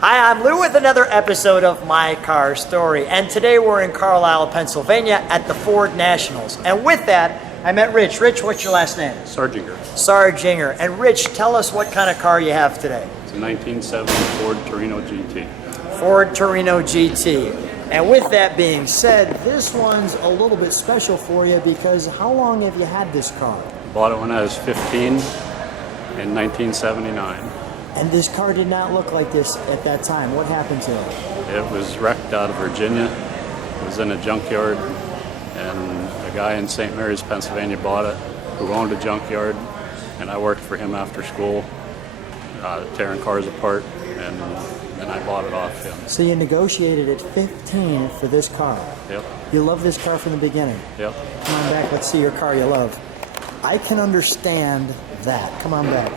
Hi, I'm Lou with another episode of My Car Story, and today we're in Carlisle, Pennsylvania at the Ford Nationals. And with that, I met Rich. Rich, what's your last name? Sarginger. Sarginger. And Rich, tell us what kind of car you have today. It's a 1970 Ford Torino GT. Ford Torino GT. And with that being said, this one's a little bit special for you because how long have you had this car? Bought it when I was 15 in 1979. And this car did not look like this at that time. What happened to it? It was wrecked out of Virginia. It was in a junkyard, and a guy in St. Mary's, Pennsylvania bought it, who owned a junkyard, and I worked for him after school, tearing cars apart, and then I bought it off him. So you negotiated at 15 for this car. Yep. You love this car from the beginning. Yep. Come on back, let's see your car you love. I can understand that. Come on back.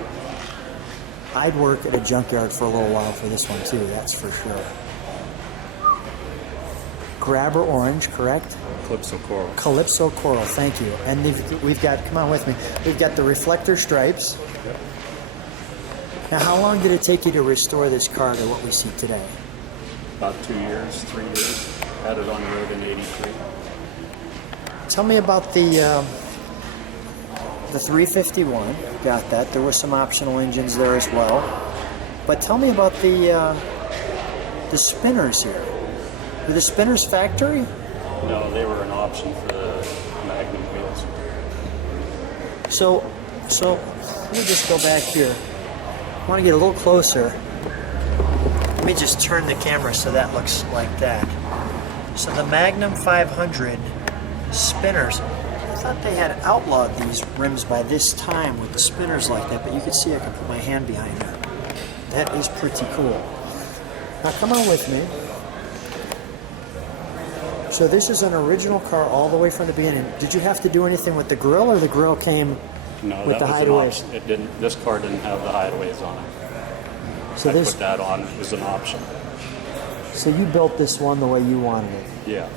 I'd work at a junkyard for a little while for this one too, that's for sure. Grabber orange, correct? Calypso Coral. Calypso Coral, thank you. And we've got, come on with me, we've got the reflector stripes. Yep. Now how long did it take you to restore this car to what we see today? About 2 years, 3 years. Had it on the road in '83. Tell me about the 351, got that. There were some optional engines there as well. But tell me about the spinners here. Were the spinners factory? No, they were an option for the Magnum wheels. So let me just go back here. I want to get a little closer. Let me just turn the camera so that looks like that. So the Magnum 500 spinners. I thought they had outlawed these rims by this time with the spinners like that, but you can see I can put my hand behind there. That is pretty cool. Now come on with me. So this is an original car all the way from the beginning. Did you have to do anything with the grille, or the grille came with the hideaways? It didn't. This car didn't have the hideaways on it. So I put that on. It was an option. So you built this one the way you wanted it. Yeah.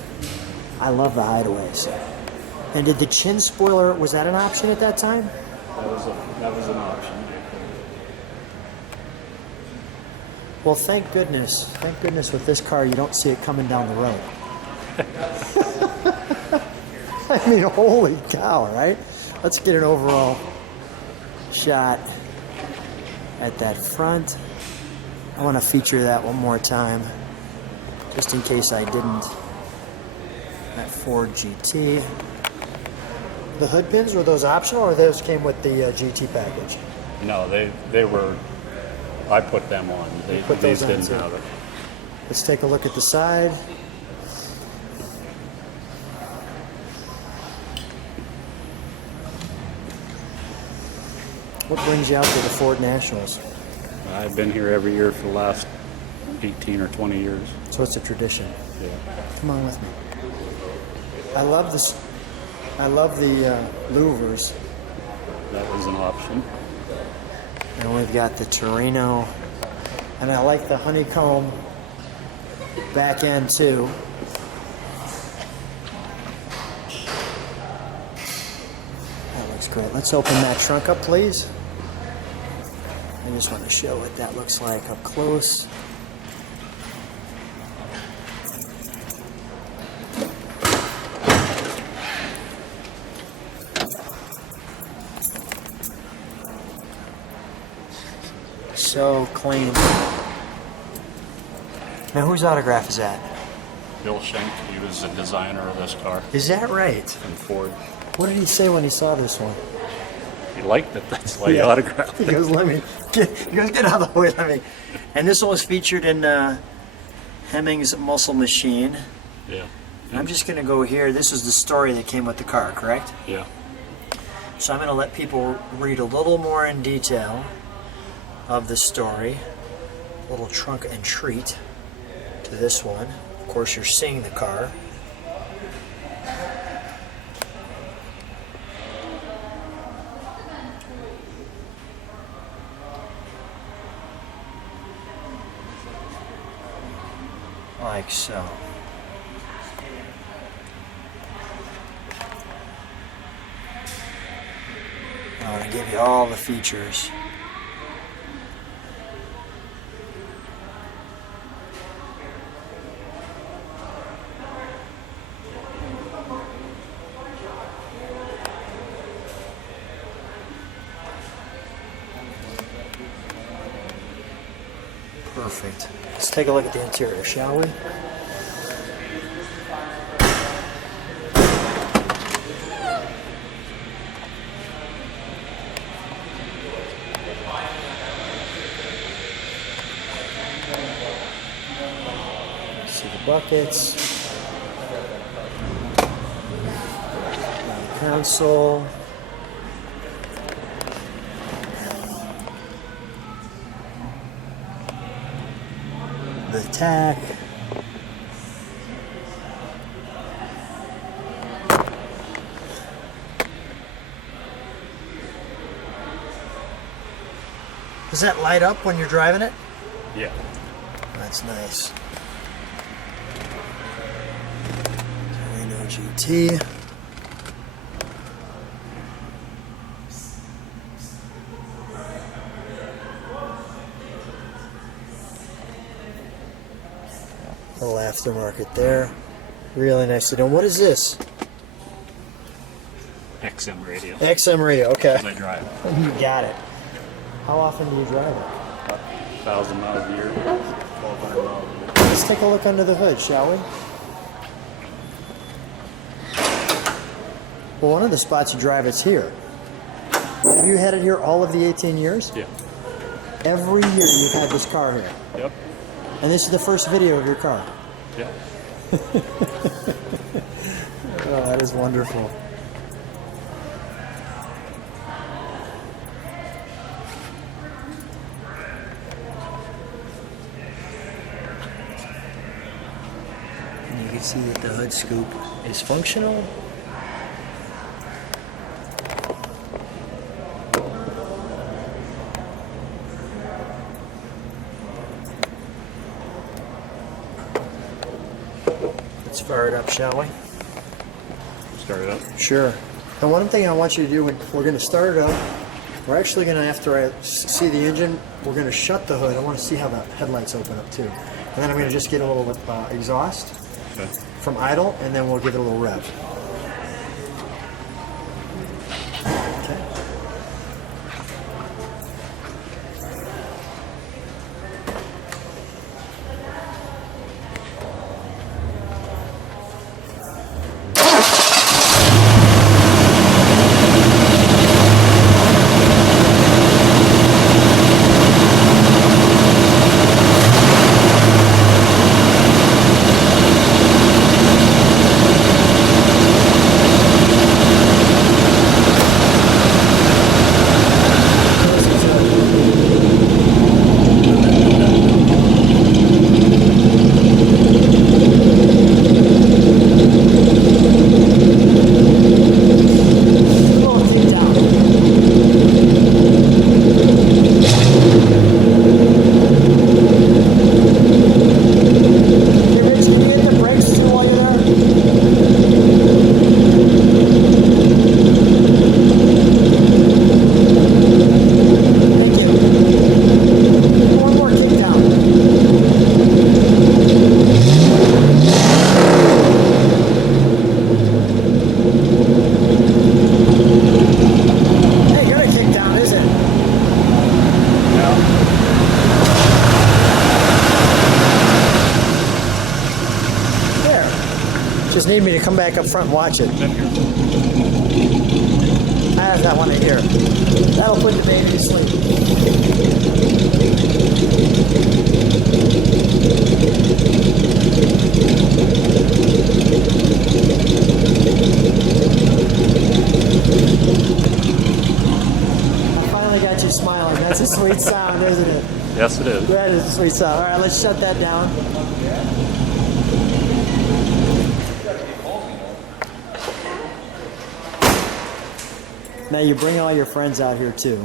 I love the hideaways. And did the chin spoiler, was that an option at that time? That was an option. Well, thank goodness with this car you don't see it coming down the road. I mean, holy cow, right? Let's get an overall shot at that front. I want to feature that one more time, just in case I didn't. That Ford GT. The hood pins, were those optional, or those came with the GT package? No, they were. I put them on. These didn't have it. Let's take a look at the side. What brings you out to the Ford Nationals? I've been here every year for the last 18 or 20 years. So it's a tradition. Yeah. Come on with me. I love this. I love the louvers. That was an option. And we've got the Torino. And I like the honeycomb back end too. That looks great. Let's open that trunk up, please. I just want to show what that looks like up close. So clean. Now, whose autograph is that? Bill Schenck, he was the designer of this car. Is that right? And Ford. What did he say when he saw this one? He liked it. That's why he autographed it. He goes, get out of the way, let me. And this one was featured in Hemming's Muscle Machine. Yeah. And I'm just going to go here. This is the story that came with the car, correct? Yeah. So I'm going to let people read a little more in detail of the story. A little trunk and treat to this one. Of course, you're seeing the car. Like so. I want to give you all the features. Perfect. Let's take a look at the interior, shall we? See the buckets. Console. The tack. Does that light up when you're driving it? Yeah. That's nice. Torino GT. Little aftermarket there. Really nicely done. What is this? XM radio. XM radio, okay. I drive. You got it. How often do you drive it? 1,000 miles a year. 1,200 miles a year. Let's take a look under the hood, shall we? Well, one of the spots you drive, it's here. Have you had it here all of the 18 years? Yeah. Every year you've had this car here. Yep. And this is the first video of your car. Yeah. Oh, that is wonderful. And you can see that the hood scoop is functional. Let's fire it up, shall we? Start it up. Sure. And one thing I want you to do when we're going to start it up, we're actually going to, after I see the engine, we're going to shut the hood. I want to see how the headlights open up too. And then I'm going to just get a little exhaust from idle, and then we'll give it a little rev. Okay. Just need me to come back up front and watch it. I have that one in here. That'll put the baby to sleep. I finally got you smiling. That's a sweet sound, isn't it? Yes, it is. That is a sweet sound. All right, let's shut that down. Now you bring all your friends out here too.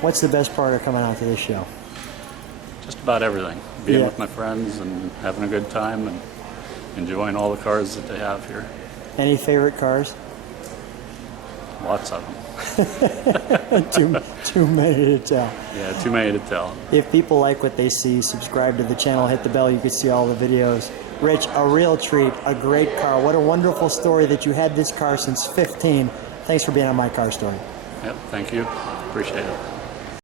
What's the best part of coming out to this show? Just about everything. Being with my friends and having a good time and enjoying all the cars that they have here. Any favorite cars? Lots of them. too many to tell. Yeah, too many to tell. If people like what they see, subscribe to the channel, hit the bell, you can see all the videos. Rich, a real treat, a great car. What a wonderful story that you had this car since 15. Thanks for being on My Car Story. Yep, thank you. Appreciate it.